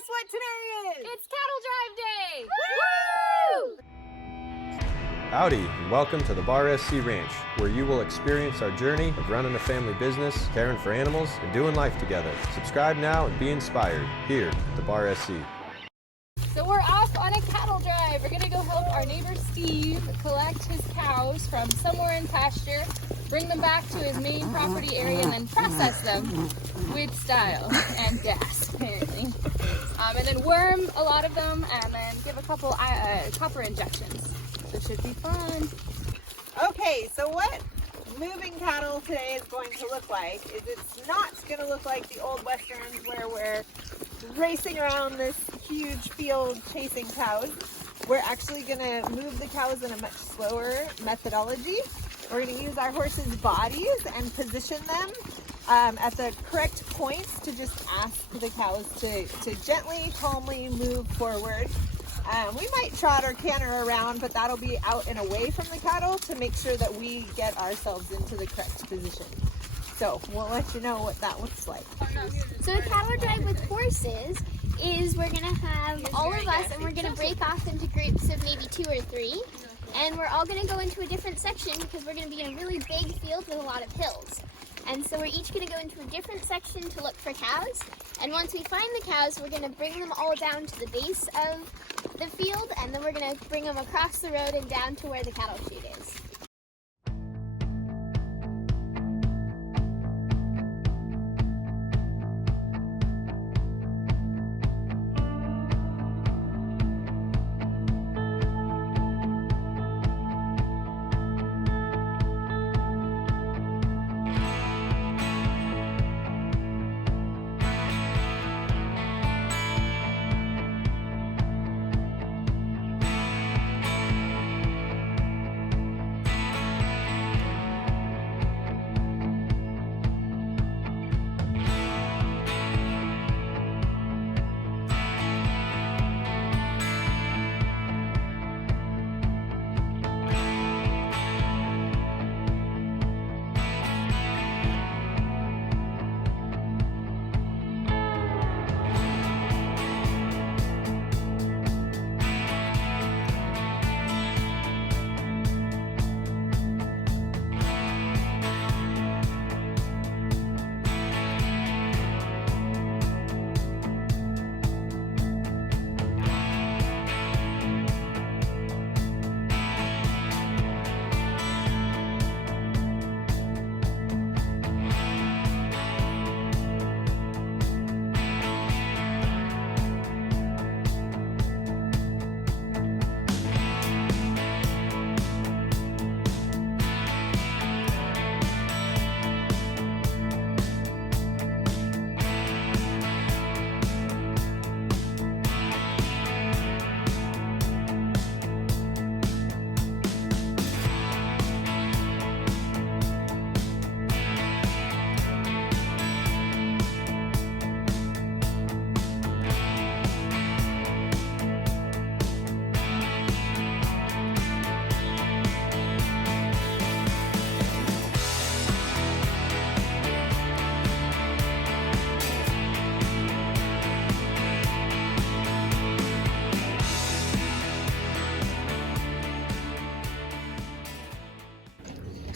guess what today is? It's Cattle Drive Day! Woo! Howdy, and welcome to the Bar SC Ranch, where you will experience our journey of running a family business, caring for animals, and doing life together. Subscribe now and be inspired here at the Bar SC. So we're off on a cattle drive. We're gonna go help our neighbor Steve collect his cows from somewhere in pasture, bring them back to his main property area, and then process them with style and gas, apparently. And then worm a lot of them, and then give a couple copper injections. So it should be fun. Okay, so what moving cattle today is going to look like is it's not going to look like the old westerns where we're racing around this huge field chasing cows. We're actually going to move the cows in a much slower methodology. We're going to use our horses' bodies and position them at the correct points to just ask the cows to gently, calmly move forward. We might trot or canter around, but that'll be out and away from the cattle to make sure that we get ourselves into the correct position. So we'll let you know what that looks like. So a cattle drive with horses is we're going to have all of us and we're going to break off into groups of maybe 2 or 3. And we're all going to go into a different section because we're going to be in a really big field with a lot of hills. And so we're each going to go into a different section to look for cows. And once we find the cows, we're going to bring them all down to the base of the field, and then we're going to bring them across the road and down to where the cattle chute is.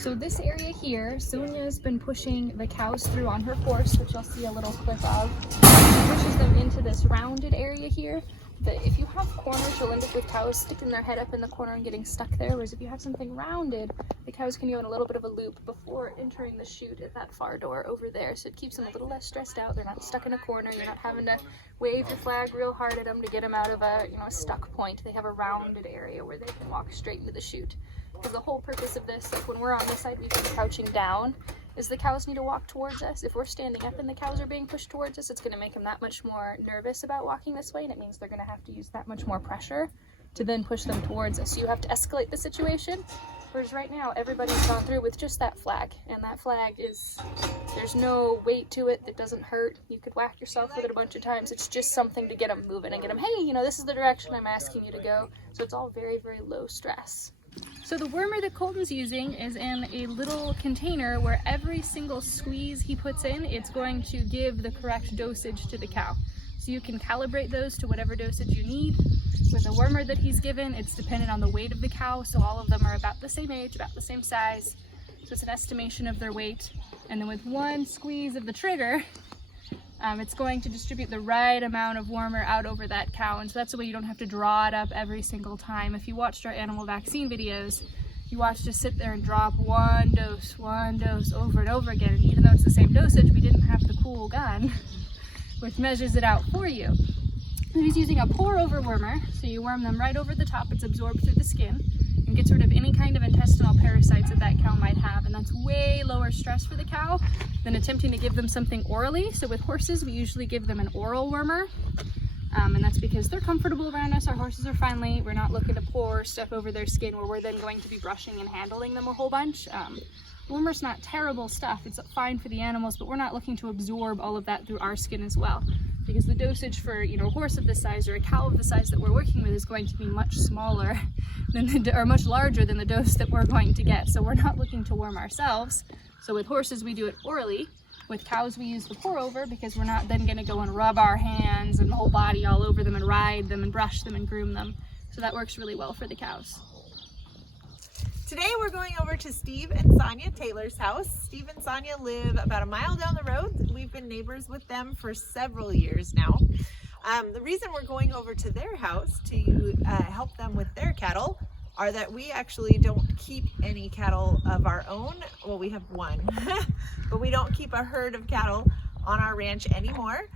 So this area here, Sonia's been pushing the cows through on her horse, which you'll see a little clip of. She pushes them into this rounded area here. But if you have corners, you'll end up with cows sticking their head up in the corner and getting stuck there. Whereas if you have something rounded, the cows can go in a little bit of a loop before entering the chute at that far door over there. So it keeps them a little less stressed out. They're not stuck in a corner. You're not having to wave your flag real hard at them to get them out of a, a stuck point. They have a rounded area where they can walk straight into the chute. Because the whole purpose of this, like when we're on this side, we've been crouching down, is the cows need to walk towards us. If we're standing up and the cows are being pushed towards us, it's going to make them that much more nervous about walking this way, and it means they're going to have to use that much more pressure to then push them towards us. So you have to escalate the situation. Whereas right now, everybody's gone through with just that flag, and that flag is, there's no weight to it that doesn't hurt. You could whack yourself with it a bunch of times. It's just something to get them moving and get them, hey, this is the direction I'm asking you to go. So it's all very, very low stress. So the wormer that Colton's using is in a little container where every single squeeze he puts in, it's going to give the correct dosage to the cow. So you can calibrate those to whatever dosage you need. With the wormer that he's given, it's dependent on the weight of the cow, so all of them are about the same age, about the same size. So it's an estimation of their weight. And then with one squeeze of the trigger, it's going to distribute the right amount of wormer out over that cow. And so that's the way you don't have to draw it up every single time. If you watched our animal vaccine videos, you watched us sit there and drop one dose over and over again. And even though it's the same dosage, we didn't have the cool gun, which measures it out for you. He's using a pour over wormer, so you worm them right over the top. It's absorbed through the skin and gets rid of any kind of intestinal parasites that that cow might have. And that's way lower stress for the cow than attempting to give them something orally. So with horses, we usually give them an oral wormer. And that's because they're comfortable around us. Our horses are friendly. We're not looking to pour stuff over their skin where we're then going to be brushing and handling them a whole bunch. Wormer's not terrible stuff. It's fine for the animals, but we're not looking to absorb all of that through our skin as well. Because the dosage for, a horse of this size or a cow of the size that we're working with is going to be much smaller than or much larger than the dose that we're going to get. So we're not looking to worm ourselves. So with horses, we do it orally. With cows, we use the pour over because we're not then going to go and rub our hands and the whole body all over them and ride them and brush them and groom them. So that works really well for the cows. Today we're going over to Steve and Sonia Taylor's house. Steve and Sonia live about a mile down the road. We've been neighbors with them for several years now. The reason we're going over to their house to help them with their cattle are that we actually don't keep any cattle of our own. Well, we have one, but we don't keep a herd of cattle on our ranch anymore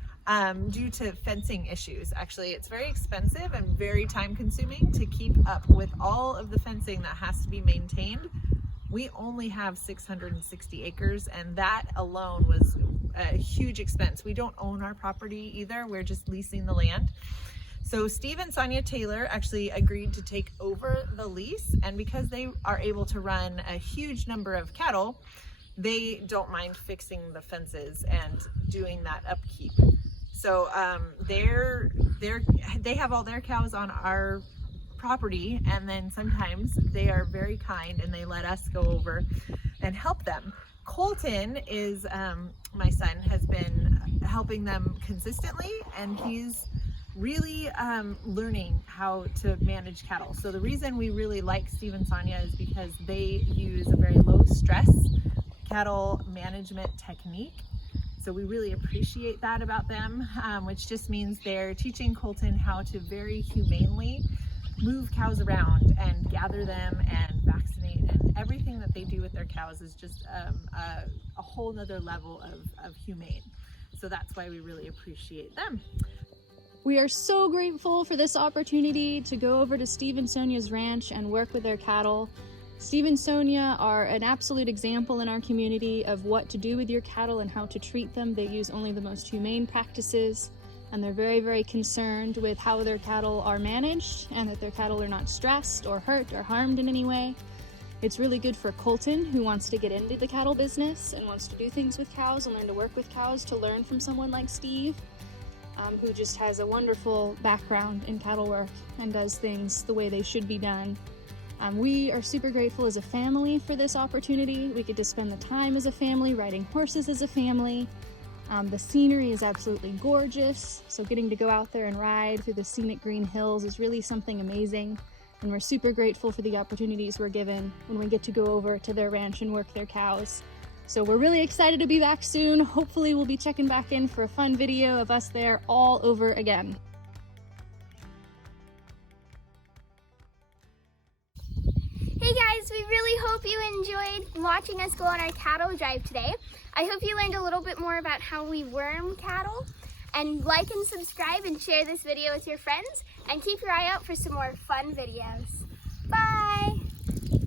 due to fencing issues. Actually, it's very expensive and very time consuming to keep up with all of the fencing that has to be maintained. We only have 660 acres, and that alone was a huge expense. We don't own our property either. We're just leasing the land. So Steve and Sonia Taylor actually agreed to take over the lease, and because they are able to run a huge number of cattle, they don't mind fixing the fences and doing that upkeep. So they have all their cows on our property, and then sometimes they are very kind and they let us go over and help them. Colton is my son, has been helping them consistently, and he's really learning how to manage cattle. So the reason we really like Steve and Sonia is because they use a very low stress cattle management technique. So we really appreciate that about them, which just means they're teaching Colton how to very humanely move cows around and gather them and vaccinate, and everything that they do with their cows is just a whole nother level of humane. So that's why we really appreciate them. We are so grateful for this opportunity to go over to Steve and Sonia's ranch and work with their cattle. Steve and Sonia are an absolute example in our community of what to do with your cattle and how to treat them. They use only the most humane practices, and they're very, very concerned with how their cattle are managed and that their cattle are not stressed or hurt or harmed in any way. It's really good for Colton, who wants to get into the cattle business and wants to do things with cows and learn to work with cows, to learn from someone like Steve, who just has a wonderful background in cattle work and does things the way they should be done. We are super grateful as a family for this opportunity. We get to spend the time as a family, riding horses as a family. The scenery is absolutely gorgeous, so getting to go out there and ride through the scenic green hills is really something amazing, and we're super grateful for the opportunities we're given when we get to go over to their ranch and work their cows. So we're really excited to be back soon. Hopefully we'll be checking back in for a fun video of us there all over again. Hey guys, we really hope you enjoyed watching us go on our cattle drive today. I hope you learned a little bit more about how we worm cattle. And like and subscribe and share this video with your friends. And keep your eye out for some more fun videos. Bye!